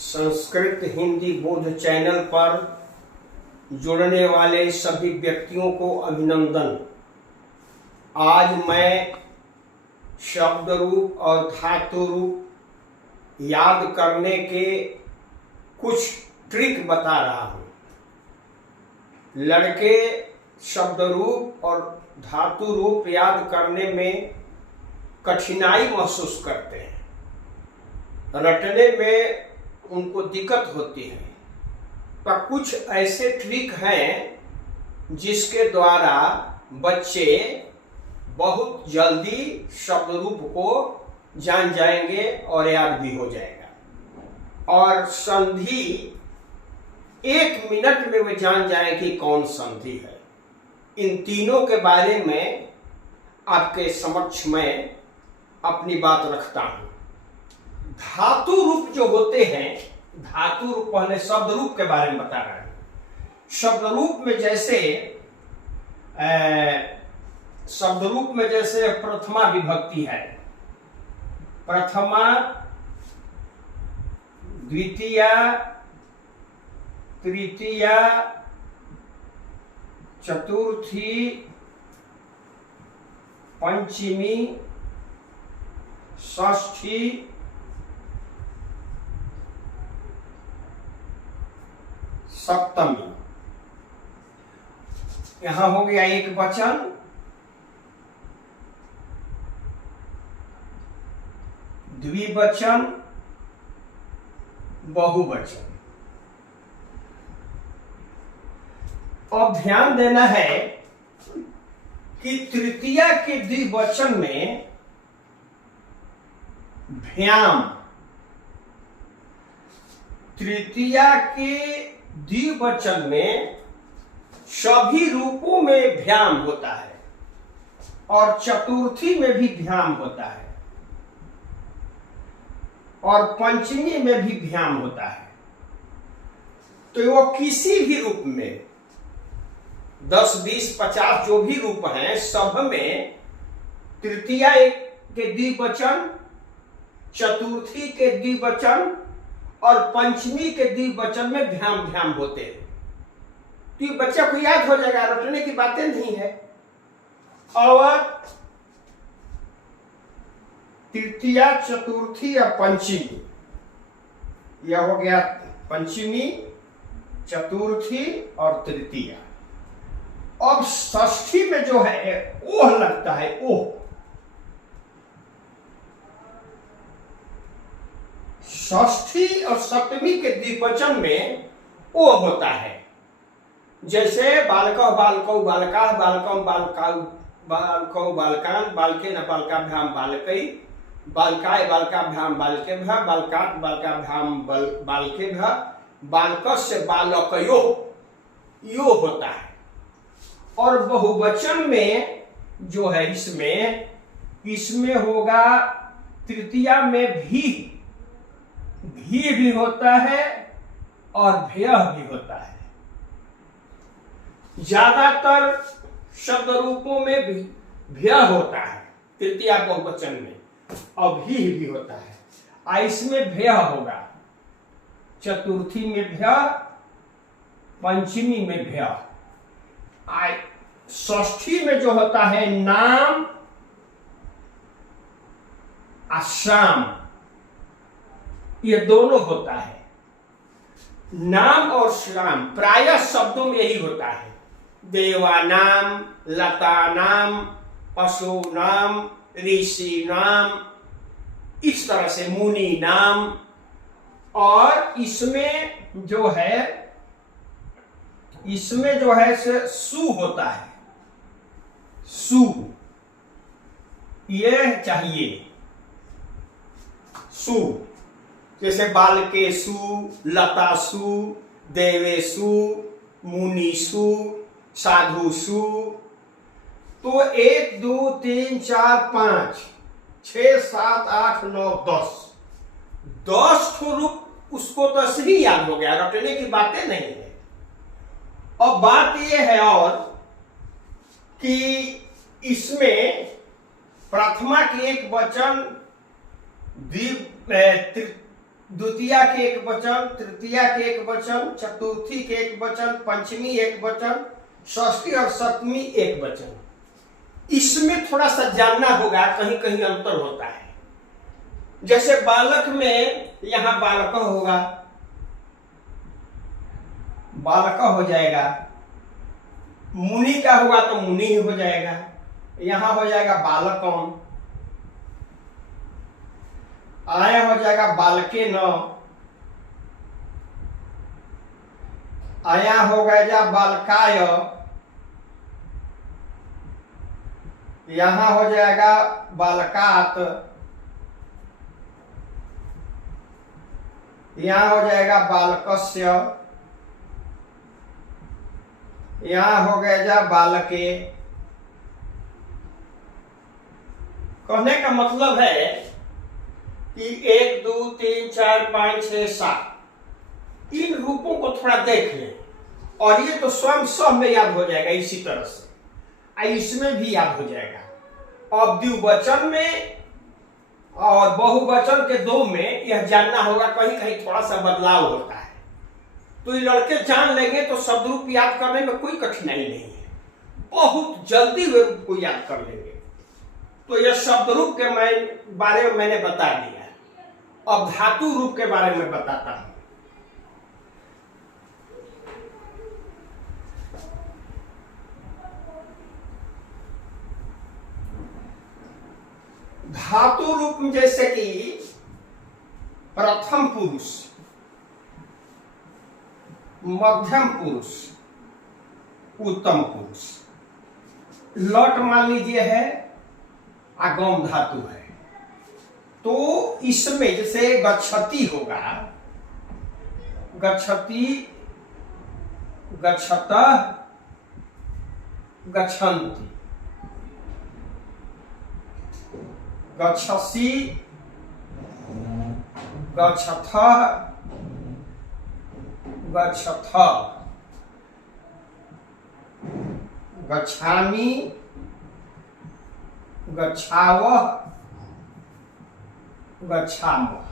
संस्कृत हिंदी बोध चैनल पर जुड़ने वाले सभी व्यक्तियों को अभिनंदन। आज मैं शब्द रूप और धातु रूप याद करने के कुछ ट्रिक बता रहा हूँ। लड़के शब्द रूप और धातु रूप याद करने में कठिनाई महसूस करते हैं, रटने में उनको दिक्कत होती है। तो कुछ ऐसे ट्रिक हैं जिसके द्वारा बच्चे बहुत जल्दी शब्द रूप को जान जाएंगे और याद भी हो जाएगा, और संधि 1 मिनट में वे जान जाए कि कौन संधि है। इन तीनों के बारे में आपके समक्ष मैं अपनी बात रखता हूं। धातु रूप जो होते हैं, धातु रूप पहले शब्द रूप के बारे में बता रहे हैं। शब्द रूप में जैसे प्रथमा विभक्ति है, प्रथमा, द्वितीया, तृतीया, चतुर्थी, पंचमी, षष्ठी, सप्तमी। यहां हो गया एक वचन, द्विवचन, बहुवचन। अब ध्यान देना है कि तृतीया के द्विवचन में भ्याम, तृतीया के द्विवचन में सभी रूपों में भ्याम होता है और चतुर्थी में भी भ्याम होता है और पंचमी में भी भ्याम होता है। तो वो किसी भी रूप में 10, 20, 50 जो भी रूप हैं, सब में तृतीया के द्विवचन, चतुर्थी के द्विवचन और पंचमी के द्विवचन में भ्याम भ्याम होते हैं। तो ये बच्चा को याद हो जाएगा, रटने की बातें नहीं है। और तृतीया, चतुर्थी या पंचमी, यह हो गया पंचमी, चतुर्थी और तृतीया। अब षष्ठी में जो है ओह लगता है, ओह। षष्ठी और सप्तमी के द्विवचन में ओ होता है। जैसे बालकौ बालकौ बालका, बालकम बालकाउ बालकौ बालकान, बालके न बालकाभ्याम बालकै, बालकाय बालकाभ्याम बालकेभ्यः, बालकात् बालकाभ्याम बालकेभ्यः, बालकस्य बालकयो, यो होता है। और बहुवचन में जो है इसमें होगा, तृतीया में भी होता है और भयः भी होता है। ज्यादातर शब्द रूपों में भी भय होता है, तृतीया बहुवचन में, और भी होता है। इसमें भय होगा, चतुर्थी में भय, पंचमी में भय। षष्ठी में जो होता है नाम, आश्राम, ये दोनों होता है। नाम और श्राम प्रायः शब्दों में यही होता है। देवानाम, लतानाम, पशु नाम, ऋषि नाम, इस तरह से मुनि नाम। और इसमें जो है सु होता है, सु, ये चाहिए सु। जैसे बालकेसु, लतासु, देवेसु, मुनिसु, साधुसु। तो 1, 2, 3, 4, 5, 6, 7, 8, 9, 10 ठो रूप उसको तो सही याद हो गया, रटने की बातें नहीं है। और बात यह है और कि इसमें प्रथमा के एक वचन द्वितीया के एक वचन, तृतीया के एक वचन, चतुर्थी के एक वचन, पंचमी एक वचन, षष्ठी और सप्तमी एक वचन। इसमें थोड़ा सा जानना होगा, कहीं कहीं अंतर होता है। जैसे बालक में यहां बालक होगा, बालक हो जाएगा, मुनि का होगा तो मुनि ही हो जाएगा, यहां हो जाएगा बालकम, आया हो जाएगा बालके न, आया हो गया बालकाय, यहां हो जाएगा बालकात, यहां हो जाएगा बालकस्य, यहां हो गया बालके। कहने का मतलब है कि 1 2 3 4 5 6 7 इन रूपों को थोड़ा देख लें, और ये तो स्वयं सब में याद हो जाएगा इसी तरह से, इसमें भी याद हो जाएगा। और द्विवचन में और बहुवचन के 2 में यह जानना होगा, कहीं कहीं थोड़ा सा बदलाव होता है, तो ये लड़के जान लेंगे तो शब्द रूप याद करने में कोई कठिनाई नहीं है, बहुत जल्दी वे रूप को याद कर लेंगे। तो यह शब्द रूप के बारे में मैंने बता दिया। अब धातु रूप के बारे में बताता हूं। धातु रूप में जैसे कि प्रथम पुरुष, मध्यम पुरुष, उत्तम पुरुष। लट मान लीजिए है, आगम धातु है, तो इसमें जैसे गच्छति होगा, गच्छति, गच्छतः, गच्छन्ति, गच्छसि, गच्छथः, गच्छथ, गच्छामि, गच्छावः, गच्छामः।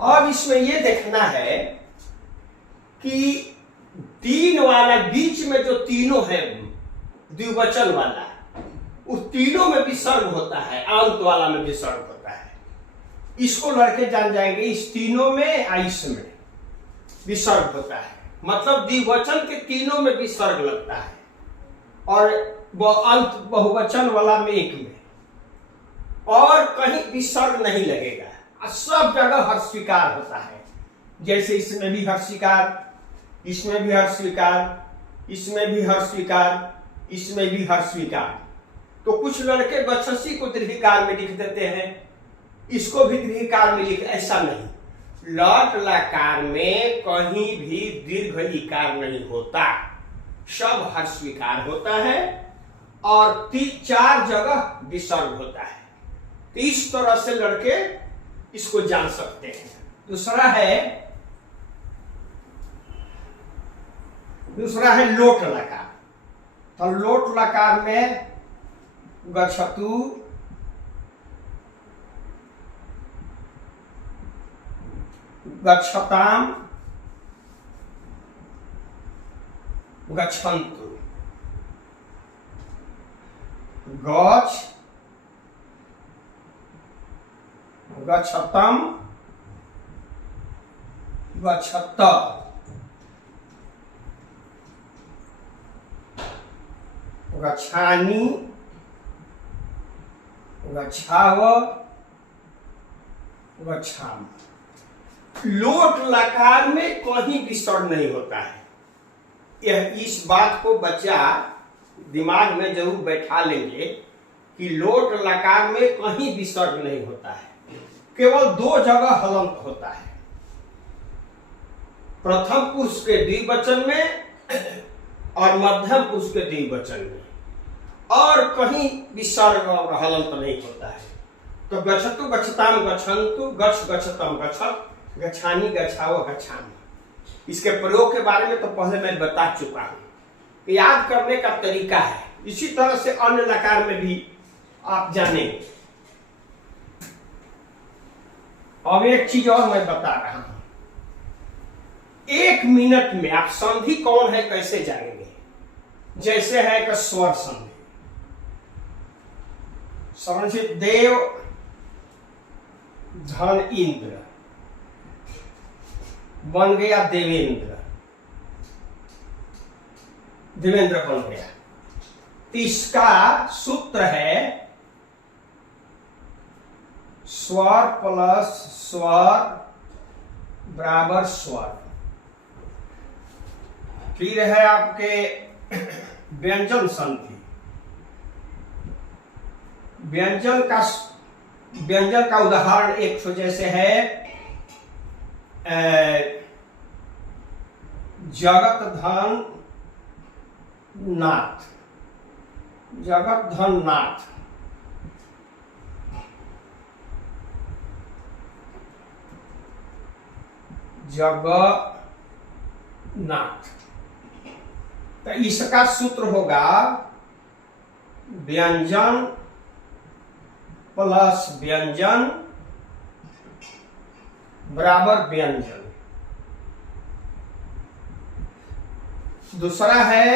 और इसमें यह देखना है कि 3 वाला बीच में जो तीनों है द्विवचन वाला, उस तीनों में विसर्ग होता है, अंत वाला में विसर्ग होता है। इसको लड़के जान जाएंगे, इस तीनों में आइस में विसर्ग होता है, मतलब द्विवचन के तीनों में विसर्ग लगता है, और अंत बहुवचन वाला में एक में, और कहीं विसर्ग नहीं लगेगा, सब जगह हर्ष स्वीकार होता है। जैसे इसमें भी हर्ष स्वीकार, इसमें भी हर्ष स्वीकार, इसमें भी हर्ष स्वीकार, इसमें भी हर्ष स्वीकार। तो कुछ लड़के गच्छसी को दीर्घिकार में लिख देते हैं, इसको भी दीर्घिकार में लिख, ऐसा नहीं। लट लकार में कहीं भी दीर्घ इकार नहीं होता, सब हर्ष स्वीकार होता है, और 4 जगह विसर्ग होता है। तो इस तरह से लड़के इसको जान सकते हैं। दूसरा है लोट लकार। तो लोट लकार में गच्छतु, गच्छताम, गच्छन्तु, गच्छ, गच्छतम, गच्छत, गच्छामि, गच्छाव, गच्छामि। लोट लकार में कहीं विसर्ग नहीं होता है। इस बात को बच्चा दिमाग में जरूर बैठा लेंगे कि लोट लकार में कहीं विसर्ग नहीं होता है, केवल 2 जगह हलंत होता है, प्रथम पुरुष के द्विवचन में और मध्यम पुरुष के द्विवचन में, और कहीं विसर्ग और हलंत नहीं होता है। तो गच्छतु, गच्छताम, गच्छन्तु, गच्छ, गच्छतम, गच्छत, गच्छामि, गच्छाव, गच्छामि। इसके प्रयोग के बारे में तो पहले मैं बता चुका हूं। याद करने का तरीका है, इसी तरह से अन्य लकार में भी आप जानेंगे। अब एक चीज और मैं बता रहा हूं, 1 मिनट में आप संधि कौन है कैसे जानेंगे? जैसे है कि स्वर संधि, समझिए, देव धन इंद्र बन गया देवेंद्र, देवेंद्र बन गया। इसका सूत्र है स्वर प्लस स्वर बराबर स्वर। फिर है आपके व्यंजन संधि। व्यंजन का उदाहरण एक तो जैसे है जगत धन नाथ, जगत धन नाथ, जगन्नाथ। तो इसका सूत्र होगा व्यंजन प्लस व्यंजन बराबर व्यंजन। दूसरा है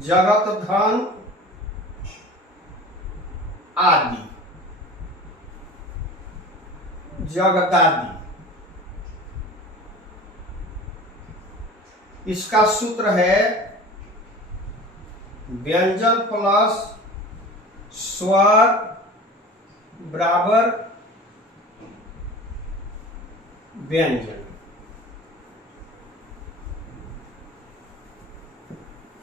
जगत धन आदि, जगदादि। इसका सूत्र है व्यंजन प्लस स्वर बराबर व्यंजन।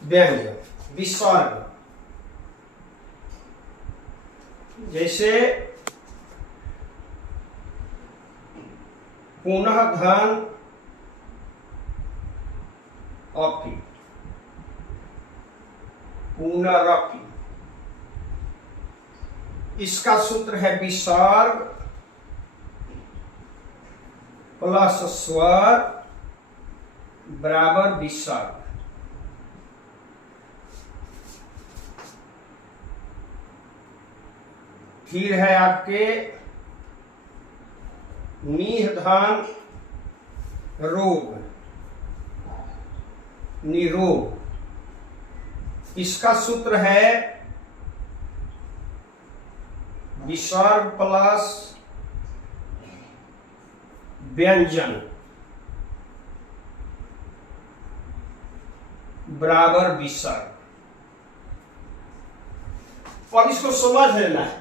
व्यंजन विसर्ग, जैसे पुनः धन अपि, पुनरपि। इसका सूत्र है विसर्ग प्लस स्वर बराबर विसर्ग। फिर है आपके निधन रोग, निरोग। इसका सूत्र है विसर्ग प्लस व्यंजन बराबर विसर्ग। और इसको समझ लेना है,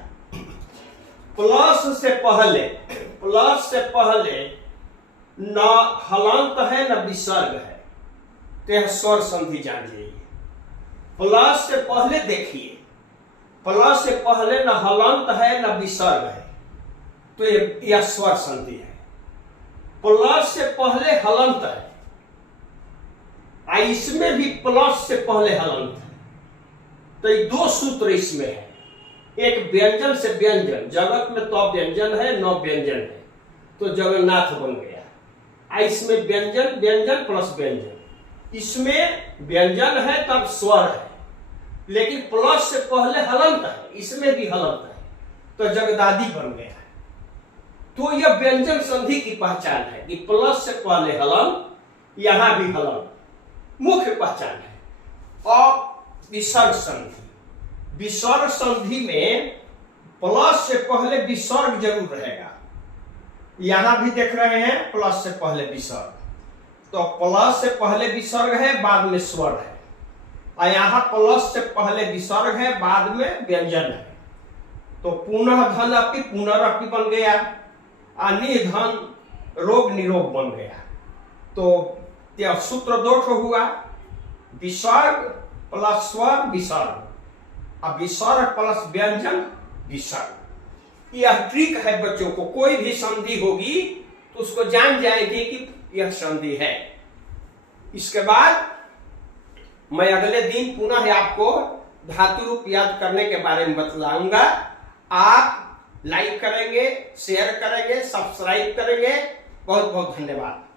प्लस से पहले न हलंत है न विसर्ग है, तो यह स्वर संधि जान जाइए। प्लस से पहले देखिए, प्लस से पहले न हलंत है न विसर्ग है, तो यह स्वर संधि है। प्लस से पहले हलंत है, इसमें भी प्लस से पहले हलंत है, तो ये 2 सूत्र इसमें है। एक व्यंजन से व्यंजन, जगत में तो व्यंजन है न व्यंजन है, तो जगन्नाथ बन गया। इसमें व्यंजन व्यंजन प्लस व्यंजन, इसमें व्यंजन है तब स्वर है, लेकिन प्लस से पहले हलंत है, इसमें भी हलंत है, तो जगदादि बन गया। तो यह व्यंजन संधि की पहचान है कि प्लस से पहले हलंत, यहां भी हलंत, मुख्य पहचान है। और विसर्ग संधि, विसर्ग संधि में प्लस से पहले विसर्ग जरूर रहेगा। यहां भी देख रहे हैं प्लस से पहले विसर्ग, तो प्लस से पहले विसर्ग है, बाद में स्वर है। और यहां प्लस से पहले विसर्ग है, बाद में व्यंजन है, तो पुनः धन अपि पुनरपि बन गया, निधन रोग निरोग बन गया। तो यह सूत्र 2 हुआ, विसर्ग प्लस स्वर विसर्ग, अब विसर्ग प्लस व्यंजन विसर्ग। यह ट्रिक है बच्चों को, कोई भी संधि होगी तो उसको जान जाएंगे कि यह संधि है। इसके बाद मैं अगले दिन पुनः आपको धातु रूप याद करने के बारे में बतलाऊंगा। आप लाइक करेंगे, शेयर करेंगे, सब्सक्राइब करेंगे। बहुत बहुत धन्यवाद।